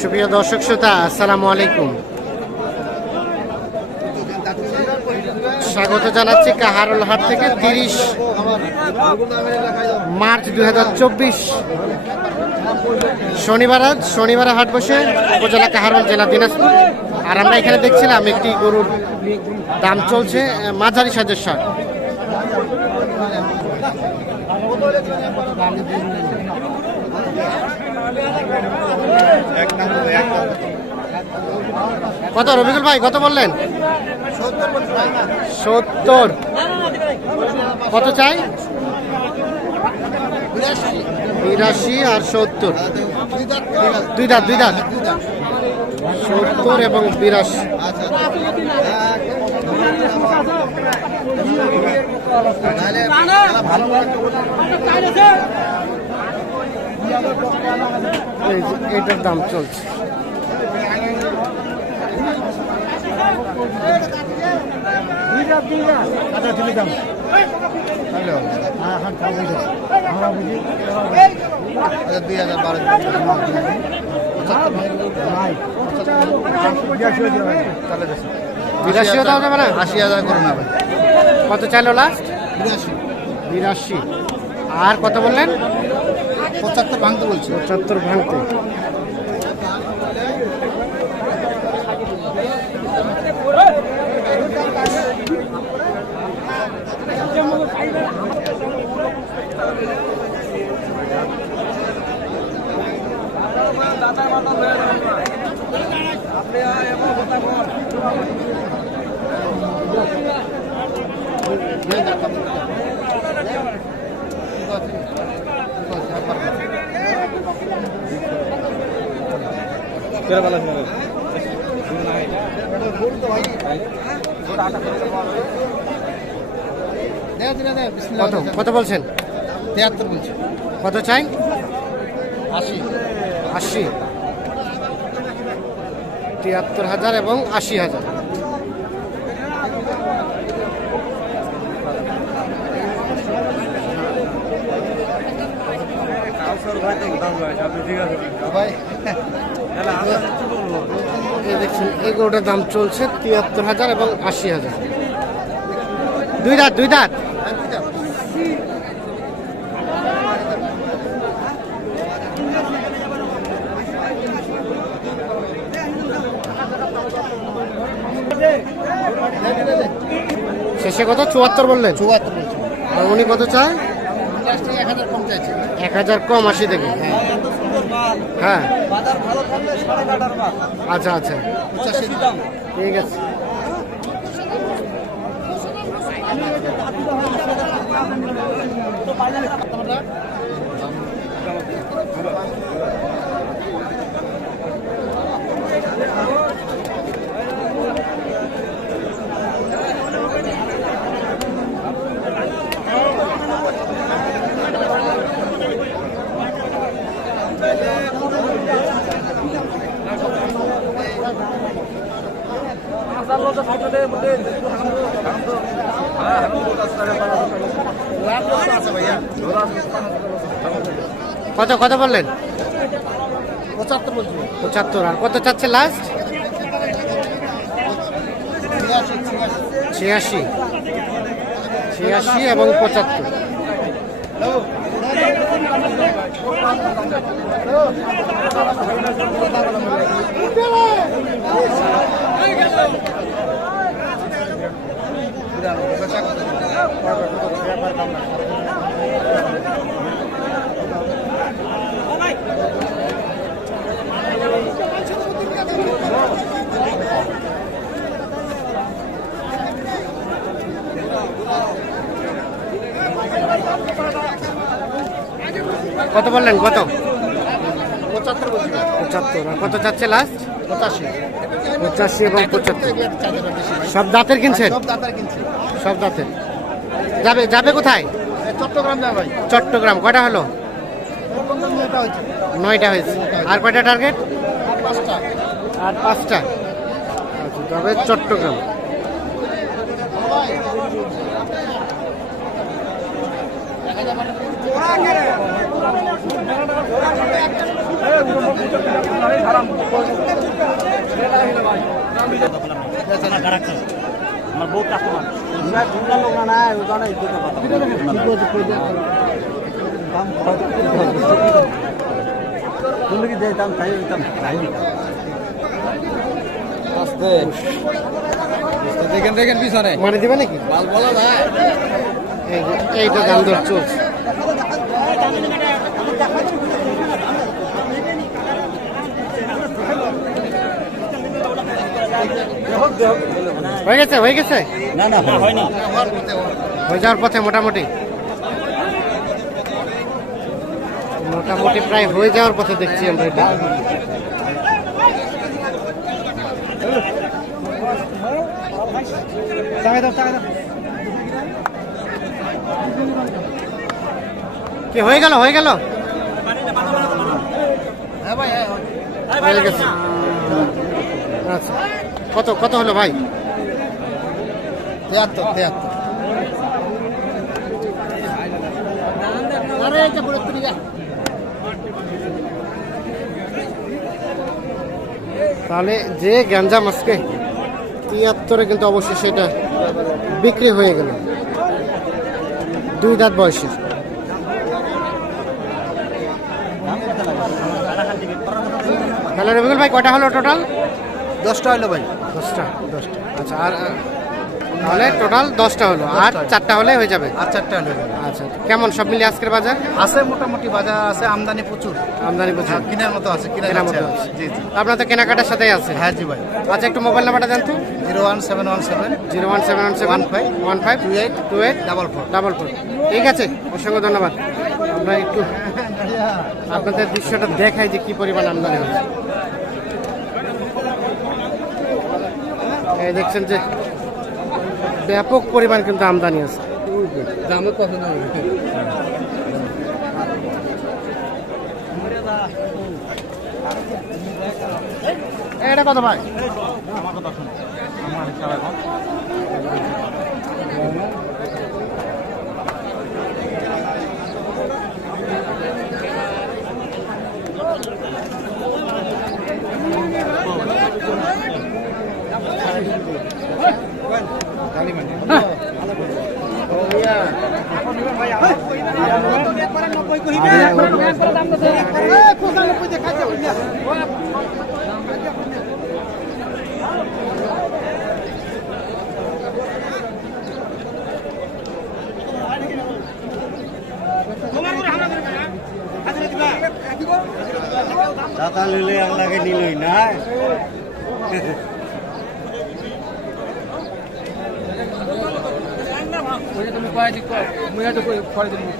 সুপ্রিয় দর্শক শ্রোতা, আসসালামু আলাইকুম। স্বাগত জানাচ্ছি কাহারুল হাট থেকে তিরিশ মার্চ দু হাজার চব্বিশ। শনিবার আজ, শনিবার হাট বসে উপজেলা কাহারুল, জেলা দিনাজপুর। আর আমরা এখানে দেখছিলাম একটি গরুর দাম চলছে মাঝারি সাজের সার। কত রবিকুল ভাই, কত বললেন? সত্তর। কত চাই? বিরাশি আর সত্তর। দুই দাঁত দুই দাঁত। সত্তর এবং বিরাশি। যে এটার দাম চলছে। দুই হাজার বারো বিরাশিও দাও যাবে না আশি হাজার করে না ভাই কত চাইলো লাস্ট বিরাশি। বিরাশি। আর কত বললেন? পঁচাত্তর ভাঙতে বলছে পঁচাত্তর ভাঙতে। কত? কত বলছেন? তিয়াত্তর বলছি। কত চাই? আশি। আশি। তিয়াত্তর হাজার এবং আশি হাজার। ভাই দেখছেন দাম চলছে তিয়াত্তর হাজার এবং আশি হাজার। দুই দাঁত দুই দাঁত। শেষে কত? চুয়াত্তর বললেন। চুয়াত্তর উনি কত চায়? এক হাজার কম চাইছে বাজার ভালো থাকলে সাড়ে কাটার হ্যাঁ আচ্ছা আচ্ছা। ঠিক আছে। কত কত বললেন? পঁচাত্তর বলছি। পঁচাত্তর আর কত চাচ্ছে লাস্ট ছিয়াশি ছিয়াশি ছিয়াশি ছিয়াশি এবং পঁচাত্তর। ব্যাপার কত বললেন? কত? পঁচাত্তর পঁচাত্তর। কত চাচ্ছে লাস্ট পঁচাশি। পঁচাশি এবং পঁচাত্তর। সব দাঁতের কিনছেন? সব দাঁতের যাবে যাবে কোথায়? চট্টগ্রাম যা ভাই। চট্টগ্রাম। কয়টা হলো? নয়টা হয়েছে। আর কয়টা টার্গেট আর পাঁচটা। আচ্ছা তবে চট্টগ্রাম। এক হাজার আমার বউ কাস্টমার লোক না তুমি কি যেতাম তাই হইতাম তাই আস্তে দেখেন দেখেন পিছনে মানে দিবে নাকি মাল বলা যায় এইটা হয়ে গেছে হয়ে গেছে? না না হয়নি। হয়ে যাওয়ার পথে মোটামুটি। মোটামুটি প্রায় হয়ে যাওয়ার পথে দেখছি আমরা এটা। কি হয়ে গেল হয়ে গেল? হ্যাঁ ভাই হ্যাঁ গেছে। আচ্ছা। কত কত হলো ভাই? তুই যা তাহলে যে গ্যাঞ্জাম আজকে তিয়াত্তরে কিন্তু অবশ্যই সেটা বিক্রি হয়ে গেল। দুই দাঁত বয়সের। তাহলে রবিকুল ভাই কটা হলো টোটাল দশটা হলো ভাই। দশটা দশটা। আচ্ছা আর তাহলে টোটাল দশটা হলো। আর চারটা হলে হয়ে যাবে? আর চারটা হলো আচ্ছা কেমন সব মিলিয়ে আজকের বাজার? আছে মোটামুটি বাজার আছে আমদানি প্রচুর। আমদানি প্রচুর। কেনার মতো আছে কেনার মতো আছে। জি জি। আপনার তো কেনাকাটার সাথেই আছে? হ্যাঁ জি ভাই। আচ্ছা একটু মোবাইল নাম্বারটা জানতো zero one seven one seven zero one seven one seven five one five two eight two eight double four double four ঠিক আছে অসংখ্য ধন্যবাদ। আমরা একটু আপনাদের দৃশ্যটা দেখাই যে কি পরিমাণ আমদানি হচ্ছে। দেখছেন যে ব্যাপক পরিমাণ কিন্তু আমদানি আছে। দামে কত এটা কত ভাই? টাকা নিলে আপনাকে নিলই না ওই তুমি কয়ে মুই হয়তো করে দিবি